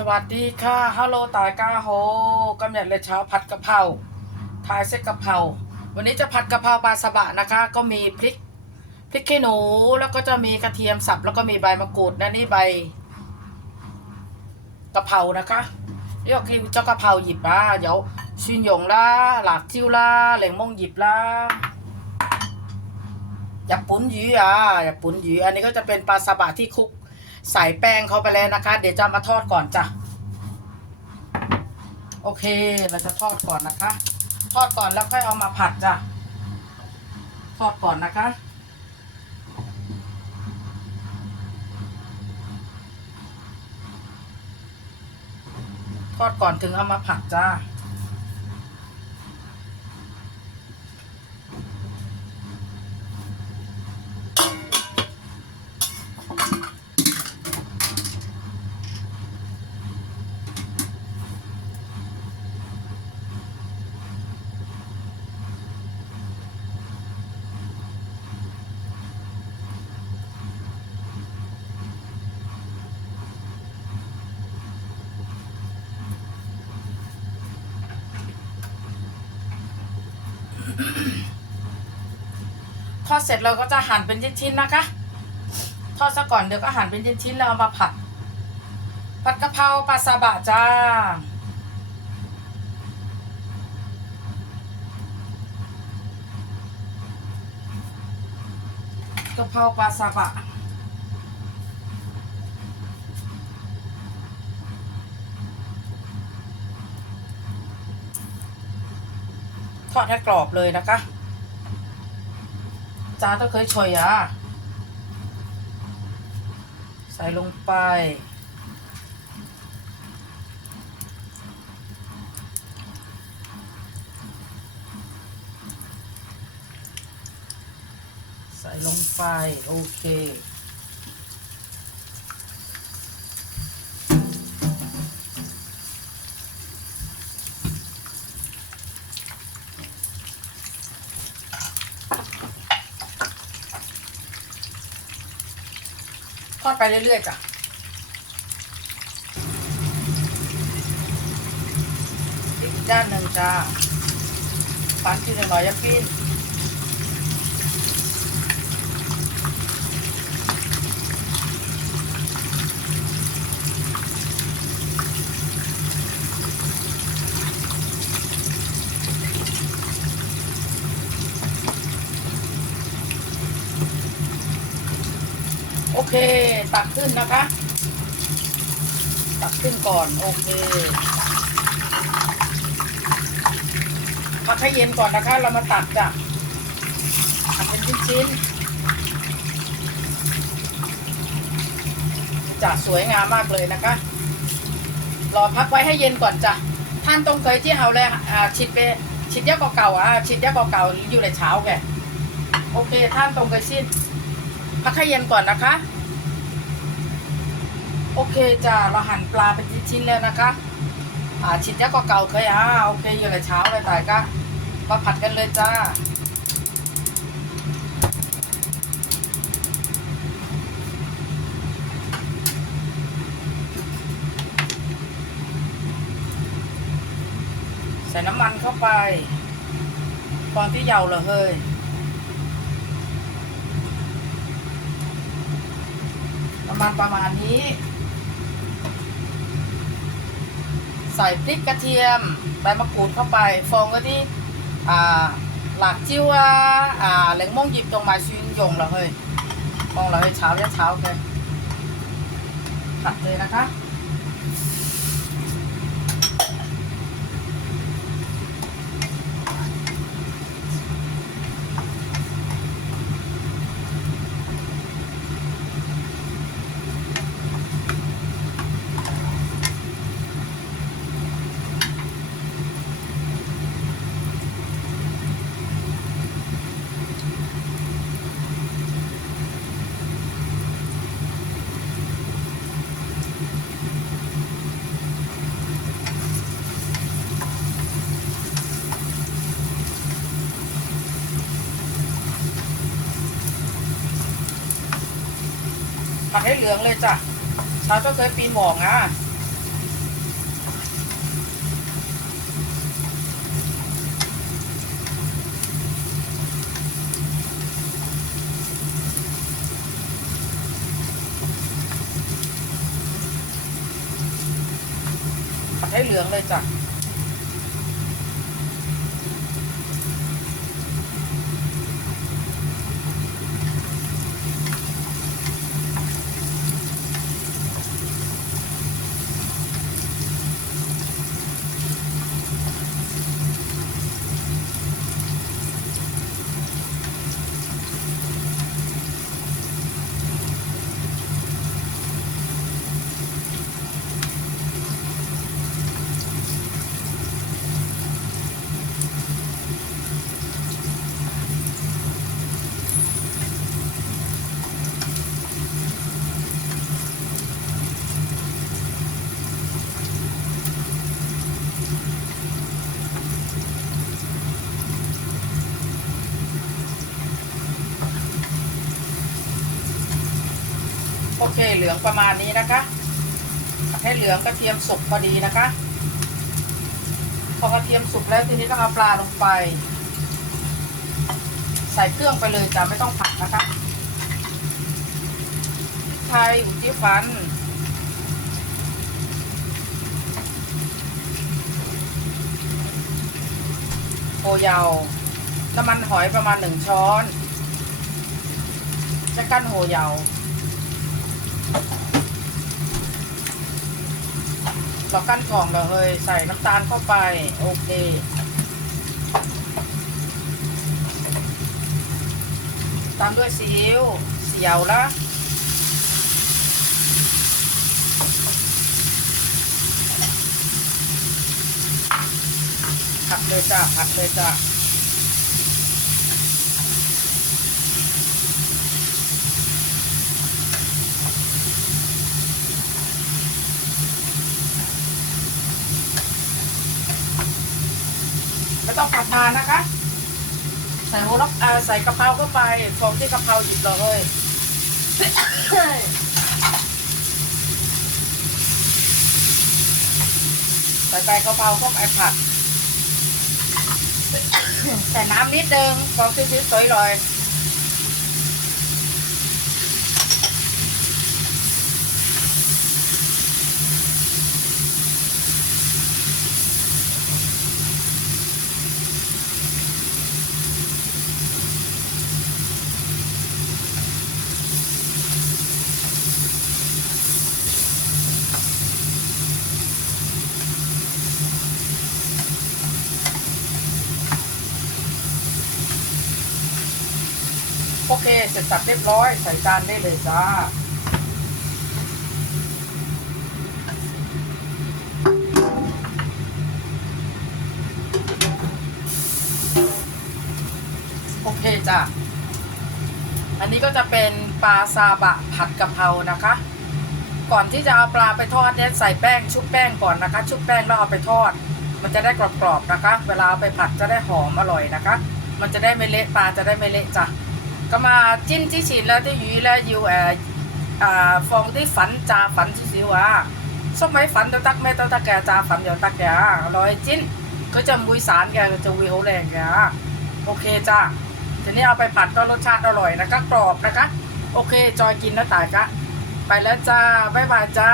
สวัสดีค่ะฮัลโหลตายกาโฮกำเนิดเลยเช้าผัดกะเพราทายเส้นกะเพราวันนี้จะผัดกะเพราปลาสบะนะคะ ก็มีพริกพริกขี้หนูแล้วก็จะมีกระเทียมสับแล้วก็มีใบมะกรูดและนี่ใบกะเพรานะคะยกที่เจ้ากะเพราหยิบมาเดี๋ยวชินหยงละหลากจิ้วละเหล่งมงหยิบละอย่าปุ้นหยีอะอย่าปุ้นยีอันนี้ก็จะเป็นปลาสบะที่คุก ใส่แป้งเข้าไปแล้วนะคะ เดี๋ยวจะมาทอดก่อนจ้ะ โอเค เราจะทอดก่อนนะคะ ทอดก่อนแล้วค่อยเอามาผัดจ้ะ ทอดก่อนนะคะ ทอดก่อนถึงเอามาผัดจ้า อดเสร็จเราก็จะหั่นเป็นชิ้นๆนะคะ ทอดซะก่อนเดี๋ยวก็หั่นเป็นชิ้นๆแล้วเอามาผัด ผัดกะเพราปลาซาบะจ้ากะเพราปลาซาบะทอดให้กรอบเลยนะคะ จ้าต้องเคยช่วยอะใส่ลงไป ใส่ลงไป โอเค ไปเรื่อยๆจ้ะอีกด้านหนึ่งจ้าปันที่หนึ่งหน่อยยาปิ้น เค ตักขึ้นนะคะ ตักขึ้นก่อน โอเคพักให้เย็นก่อนนะคะ เรามาตักจ้ะตักเป็นชิ้นๆจะสวยงามมากเลยนะคะ รอพักไว้ให้เย็นก่อนจ้ะท่านตรงเคยที่เฮาเลยอ่าชิดไปชิดยาเก่าๆอะชิดยาเก่าๆอยู่ในเช้าแกโอเค ท่านตรงเคยชิดพักให้เย็นก่อนนะคะ โอเคจ้ะเราหั่นปลาเป็นชิ้นๆแล้วนะคะอ่าชิ้นยาเก่าเคยอ่าโอเคอยู่ในเช้าเลยแต่ก็มาผัดกันเลยจ้าใส่น้ำมันเข้าไปตอนที่เยาเหรอเฮ้ยประมาณประมาณนี้ ใส่พริกกระเทียมใบมะกรูดเข้าไป ฟองก็ที่อ่าหลักจิ้วอ่าเหลงม่งหยิบตรงมาชินยงเราเฮ้ยมองเราเฮ้ยเช้าเนี่ยเช้าแกผัดเลยนะคะ ผัดให้เหลืองเลยจ้ะชาก็เคยปีนหมองนะผัดให้เหลืองเลยจ้ะ เคเหลืองประมาณนี้นะคะผัดให้เหลืองกระเทียมสุกพอดีนะคะ พอกระเทียมสุกแล้วทีนี้ก็เอาปลาลงไป ใส่เครื่องไปเลยจ้ะไม่ต้องผัดนะคะพริกไทยอุจิฟันโอยาวน้ำมันหอยประมาณหนึ่งช้อนจะกั้นโหยาว เรากั้นกล่องเราเลยใส่น้ำตาลเข้าไป โอเค ตามด้วยซีอิ๊วเสียวละผัดเลยจ้ะผัดเลยจ้ะ ต้องผัดมานะคะ ใส่หัวล็อกใส่กะเพราเข้าไปฟองที่กะเพราหยิบเลยใส่ใบกะเพราเข้าไปผัด ใส่น้ำนิดนึงฟองที่สวยเลย เคเสร็จสับเรียบร้อยใส่จานได้เลยจ้าโอเคจ้ะอันนี้ก็จะเป็นปลาซาบะผัดกะเพรานะคะ ก่อนที่จะเอาปลาไปทอดเนี่ยใส่แป้งชุบแป้งก่อนนะคะ ชุบแป้งแล้วเอาไปทอด มันจะได้กรอบๆนะคะ เวลาเอาไปผัดจะได้หอมอร่อยนะคะ มันจะได้ไม่เละปลาจะได้ไม่เละจ้ะ 咁啊，煎之前咧啲鱼咧要诶啊、放啲粉炸粉少少啊，粟米粉都得，咩都得嘅，炸粉又得嘅，落去煎，佢就唔会散嘅，佢就会好靓嘅啊。โอเคจ้าทีนี้เอาไปผัดก็รสชาติอร่อยนะคะกรอบนะคะ โอเค จอยกินแล้วตายกะ ไปแล้วจ้า บ๊ายบายจ้า